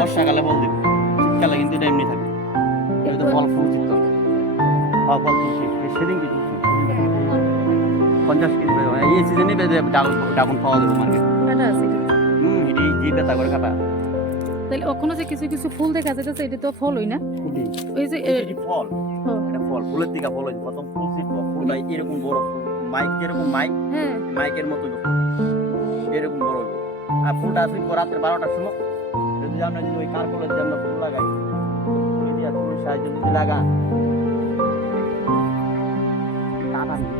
বর্ষাকালে ফল দিবে, শীতকালে কিন্তু এটা এমনি থাকে। এটা তো ফল ফুল চিত্ত, ফল তুলছি সেদিন কি তুলছি 50 কেজি পাই এই সিজনে ডাকুন পাওয়া যাবে মার্কেট। কাটা আছে এটি যে বেতা করে কাটা তাহলে ওখানে যে কিছু কিছু ফুল দেখা যাচ্ছে এটা তো ফল হই না ফুলি ওই যে এটি ফল, এটা ফল, ফুলের থেকে ফল হয়েছে। প্রথম ফুল ছিটব, ফুলটা এরকম বড় ফুল, মাইক যেরকম হ্যাঁ মাইকের মতো এরকম বড় হবে। আর ফুলটা আসবে রাত্রে 12টার সময়। যদি আমরা যদি ওই কার্পলের জন্য ফুল লাগাই, ফুলে দিয়ে ফুলের সাহায্যে যদি লাগান কাটা নিল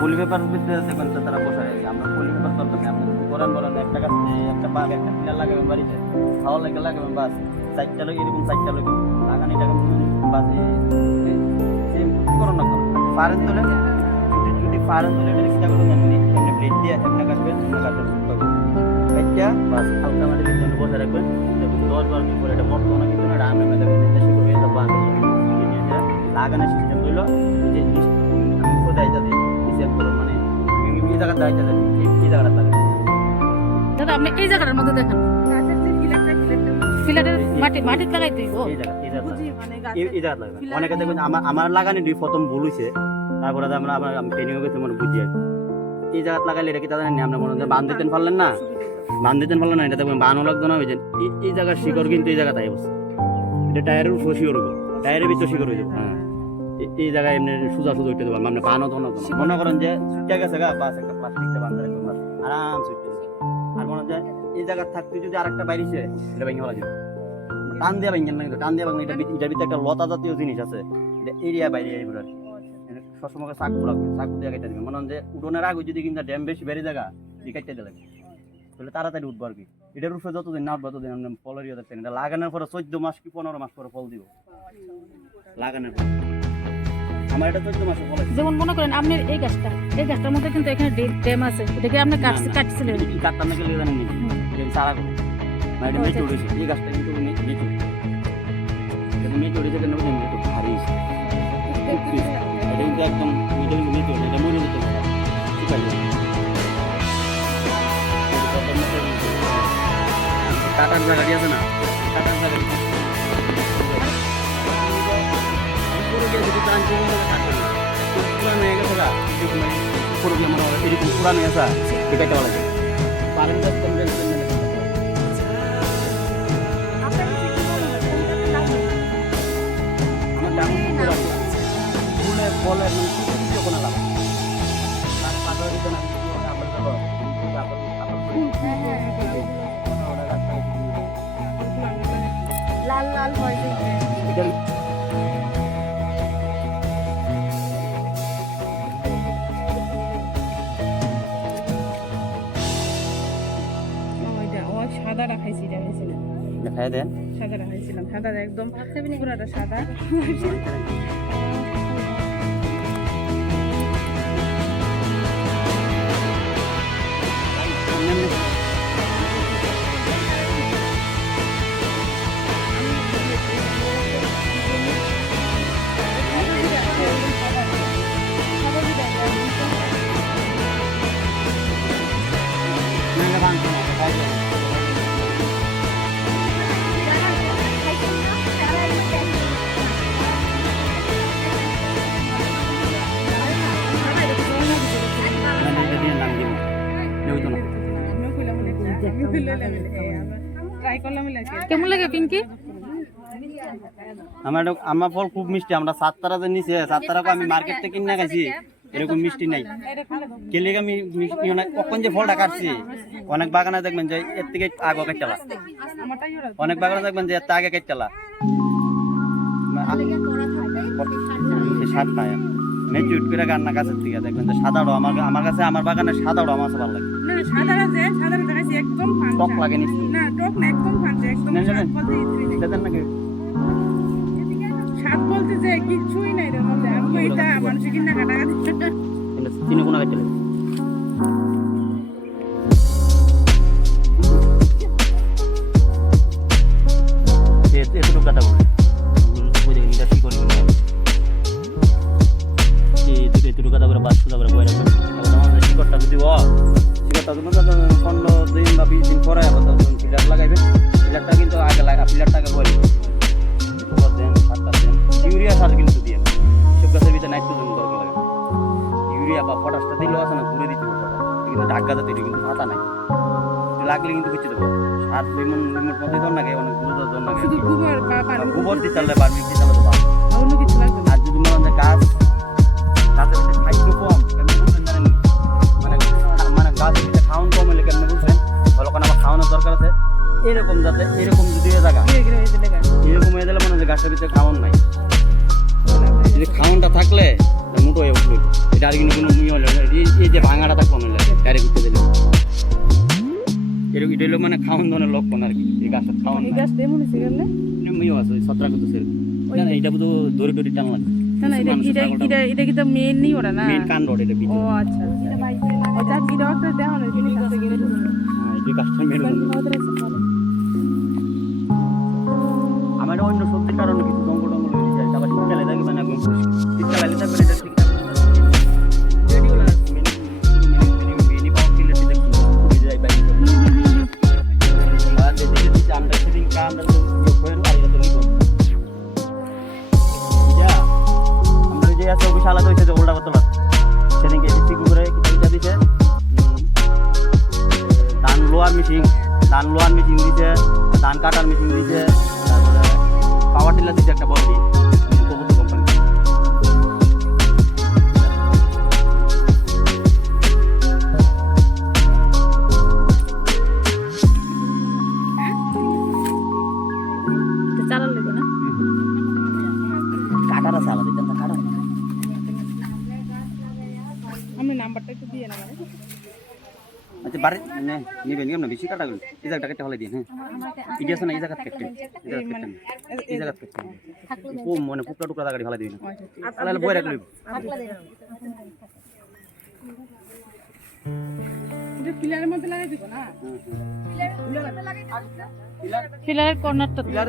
পলি পেপার দেখবেন তো তারা বসায়। আমরা পলি পেপার দরকার নেই, আপনি করেন বলেন একটা গাছ একটা বাঘ একটা পিলার লাগাবেন বাড়িতে, খাওয়া লাগে লাগাবেন, বাস 4টা লোক এরকম 4টা লোক লাগান। এটা বাস কি করো না পারেন তোলে, যদি পারেন তোলে এটা চেষ্টা করবেন এমনি এমনি প্লেট দিয়ে এমনি কাটবেন, এমনি কাটবেন একটা বাস হালকা মাটির জন্য বসে রাখবেন। দেখুন 10-12 দিন পরে এটা মরতো না, কিন্তু এটা আমি দেখবেন দেশে করে এটা বাস লাগানোর সিস্টেম হইলো যে আমি দেয় যাতে হিসেব করো, মানে এই জায়গা দেয় যাতে এই জায়গাটা থাকে। দাদা আপনি এই জায়গাটার মধ্যে দেখেন ফিলাটের মাটি লাগাইতে হইব এই জায়গা লাগবে। অনেকে দেখবেন আমার লাগানি দুই প্রথম ভুল হয়েছে, তারপরে আমরা আবার ট্রেনিং হয়ে গেছে মনে বুঝি আর এই জায়গা লাগাইলে এটা কি তাদের আমরা মনে হয় বান দিতেন পারলেন না, বান দিতেন পারলেন না, এটা দেখবেন বানও লাগতো না। হয়েছে এই জায়গার শিকড় কিন্তু এই জায়গা তাই বসে, এটা টায়ারের উপর শিকড় হইব, টায়ারের ভিতর শিকড় হয়ে যাবে। হ্যাঁ এই জায়গায় এমনি সোজা সোজা উঠতে দেবো, আমরা বানও তো না। মনে করেন যে ঠিক আছে গা বাস একটা প্লাস্টিকটা বান্ধা রাখবেন আরাম উঠতে দেবো। আর মনে হয় এই জায়গার থাকতে যদি আরেকটা বাইরেছে এটা ভেঙে ফেলা যাবে, টান দিয়ে ভেঙে না, টান দিয়ে ভাঙলে এটার ভিতরে একটা লতা জাতীয় জিনিস আছে, এটা এরিয়া বাইরে এইগুলো আর সবসময় চাকু লাগবে, চাকু দিয়ে কেটে দেবে। মনে হয় যে উঠোনের আগে যদি কিন্তু ড্যাম বেশি বেড়ে জায়গা এই কেটে দিলে তাহলে তাড়াতাড়ি উঠবো আর কি। এটার উপরে যতদিন না উঠবো ততদিন আমরা ফলের ইয়ে দেখতেন। এটা লাগানোর পরে 14 মাস কি 15 মাস পরে ফল দিব লাগানোর পরে। আমার এটা 14 মাসে ফল। যেমন মনে করেন আপনার এই গাছটার মধ্যে কিন্তু এখানে ড্যাম আছে, এটাকে আপনি কাটছিলেন কাটতাম নাকি জানেন নি চারা করে না, এটা মেচে উঠেছে। এই গাছটা কিন্তু মেচে উঠেছে কেন একটু ভারী, এটা কিন্তু একদম মেচে উঠে, এটা মরে যেতে ঠিক আছে। কাটার জায়গাটি আছে না, কাটার জায়গাটি পুরো গিয়ে যদি টানছে পুরানো হয়ে গেছে গা, পুরো গিয়ে আমার এরকম পুরানো হয়ে গেছে ঠিক আছে বলা যায় পারেন গাছ আমার ডাঙর ফুলে বলে যখন আলাদা লাল লাল হয় সাদা রাখাইছি দেখাই দেন সাদা রাখাইছিলাম, সাদা একদম পুরাটা সাদা। কেমন লাগে পিঙ্কি? আমার ফল খুব মিষ্টি। আমরা 7 তারা যে নিচে 7 তারা আমি মার্কেট থেকে কিনে খাইছি, এরকম মিষ্টি নাই। কেলে আমি মিষ্টি কখন যে ফলটা কাটছি, অনেক বাগানে দেখবেন যে এর থেকে আগে কেটে, অনেক বাগানে দেখবেন যে এর থেকে আগে কেটে সাত পায় মেচুট করে রান্না গাছের থেকে দেখবেন যে সাদাড়ো আমার কাছে আমার বাগানে সাদাড়ো আমার ভালো লাগে না। সাদাটা যে সাদাটা দেখাইছি একদম টক লাগে নি না, টক না, একদম ফাঁসে, একদম স্বাদ বলতে এটা দেন নাকি স্বাদ বলতে যে কিছুই নাই এর মধ্যে। আমি এটা মানুষ কিনা কাটাকাটি তিনে কোনা কেটে এতটুকু কাটা করে এতটুকু কাটা করে 500 করে পিলারটাকে বলি গোবর দেন, সারটা দেন, ইউরিয়া সার কিন্তু দিয়ে সব গাছের ভিতরে নাইট্রোজেন দরকার লাগে। ইউরিয়া বা পটাশটা দিলেও আছে না, ঘুরে দিতে হবে পটাশ, কিন্তু ডাক গাছে তৈরি কিন্তু পাতা নাই, লাগলে কিন্তু বুঝতে দেবো। সার রিমোট মধ্যে ধর নাকি অনেক গুঁড়ো ধর নাকি শুধু গোবর বা পানি গোবর দিতে পারলে বার্মিক দিতে পারলে তো ভালো। আর অন্য কিছু লাগবে না। আর যদি মনে হয় গাছ গাছের ভিতরে খাদ্য কম কেমন বুঝবেন জানেন, মানে মানে গাছের ভিতরে খাওয়ান কম হলে কেমন বুঝবেন, বলো কারণ আমার খাওয়ানোর দরকার আছে এরকম, যাতে এরকম যদি হয়ে থাকা ঘিরে ঘিরে হয়ে গেলে এরকম হয়ে গেলে মনে হয় গাছের ভিতরে খাওয়ান নাই। যদি খাওয়ানটা থাকলে মোটো হয়ে উঠলো, এটা আর কিন্তু কোনো ইয়ে হলো না। এই যে ভাঙাটা থাকবো না ডাইরেক্ট উঠতে দিলে এরকম, এটা হলো মানে খাওয়ান ধরনের লক্ষণ আর কি। এই গাছের খাওয়ান এই গাছটা এমন হয়েছে গেলে ইয়ে আছে ছত্রাক করতে সেরকম, এইটা বুধ দড়ি টড়ি টান লাগে। না না এটা কি তো মেন নেই ওরা না। মেন কান রোড এটা ও ভিতরে। আচ্ছা এটা কি ডক্টর দেওয়া না জিনিস আছে গেলে হ্যাঁ, এই গাছটা মেন আমার অন্য সবজির কারণে কিছু জঙ্গল টঙ্গল হয়ে যায়, আবার শীতকালে থাকবে না, শীতকালে থাকবে এটা ঠিক থাকবে না। মিনি পাওয়ার টিলার দিতে খুবই যায় বাইরে আর যদি আমরা সেদিন কান্ডা যোগ করে আর এটা তো লিখব যা আমরা যে আছে অফিস আলাদা হইছে যে ওল্টা কতলা সেদিনকে এসি করে কিটা দিছে ধান লোয়ার মেশিন দিছে, ধান কাটার মেশিন দিছে, তারপরে পাওয়ার টিলার দিছে একটা বড় দিয়ে কবুতর কোম্পানি। চালান লাগবে না? কাটার আছে আলাদা দিতে কাটার আমি নাম্বারটা একটু দিয়ে নেব। আচ্ছা বাড়ি নিবেন কেমন বেশি কাটা গেল এই জায়গাটা কেটে হলে দিন। হ্যাঁ ইডি আছে না এই জায়গা কেটে এই জায়গা কেটে ও মানে পুকটা টুকরা জায়গাটি ফেলে দিবি না তাহলে বই রাখলি এটা পিলারের মধ্যে লাগাই দিব না। পিলারের কর্নারটা পিলার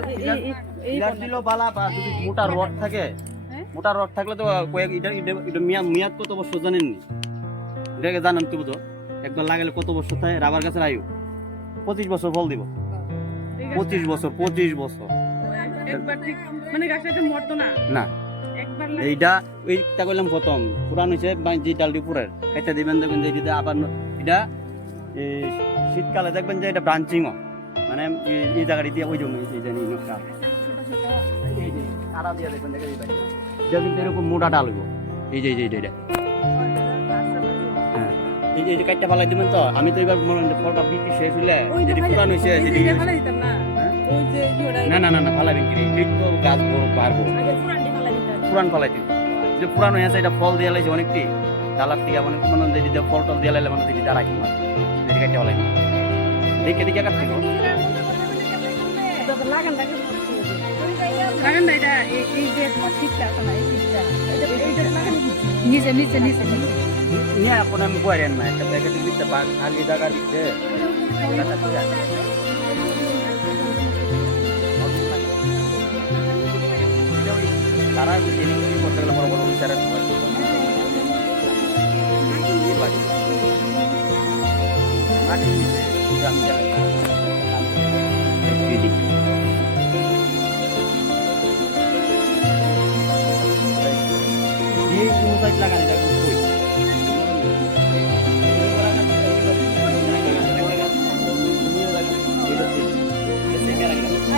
দিলো বালা বা যদি মোটা রড থাকে, মোটা রড থাকলে তো কয়েক এটা মেয়াদ কত বছর জানেন নি? এটাকে জানেন তো বুঝো একবার লাগালে কত বছর থাকে? রাবার গাছের আয়ু 25 বছর ফল দিব। 25 বছর একবার ঠিক মানে গাছটা মরতো না না। একবার এইটা ওইটা কইলাম প্রথম পুরান হয়েছে যে ডালটি পুরের এটা দিবেন, দেখবেন যে এটা আবার এটা শীতকালে দেখবেন যে এটা ব্রাঞ্চিং মানে এই জায়গাটি দিয়ে ওই জন্য এই জানি কাটা দিয়ে দেখবেন দেখে এটা কিন্তু এরকম মোটা ডাল হইব। এই যে এটা হ্যাঁ এই যে কাটটা ফালাই দিবেন তো। আমি তো এবার মনে হয় ফলটা বিক্রি শেষ হইলে যদি পুরান হয়েছে যদি ফেলে দিতাম না ওই যে না ফালাই বিক্রি তো গাছ বড় বাড়বো পুরান ফালাই দিব। যে পুরান হয়ে আছে এটা ফল দিয়ে লাইছে অনেকটি ডালার থেকে অনেক মানে যদি ফল টল দিয়ে লাইলে মানে যদি ডালা কি মাছ যদি কাটটা ফালাই দেখে কাটতে লাগান না এটা এই যে ঠিকটা আছে না এই ঠিকটা এটা লাগান নিচে নিয়ে এখন আমি বয়ারেন না একটা প্যাকেট দিতে খালি জায়গা দিচ্ছে তারা করতে গেলে বড় বড় বিচারের লাগানি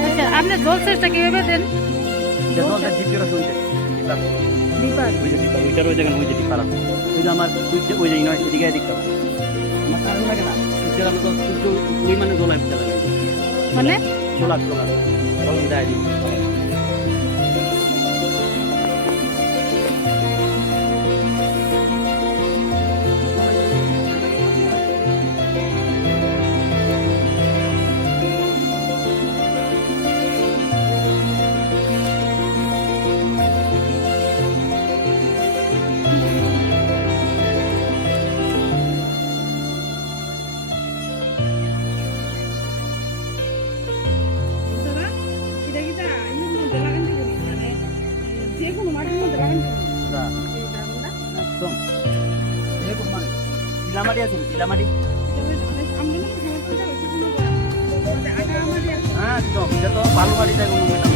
আচ্ছা আপনি জল সেচটা কিভাবে দেন? ওইটার ওই জায়গায় ওই যে ডিপার আছে ওই যে আমার ওই যে ইউনিভার্সিটি দিকে দেখতে আমার কারণ লাগে না সূর্যের আলো তো সূর্য ওই মানে দোলায় ফেলতে লাগে মানে দোলা দেয় চিলামাটি আছে চিলামাটি হ্যাঁ একদম এটা তো বালু মাটিতে কোনো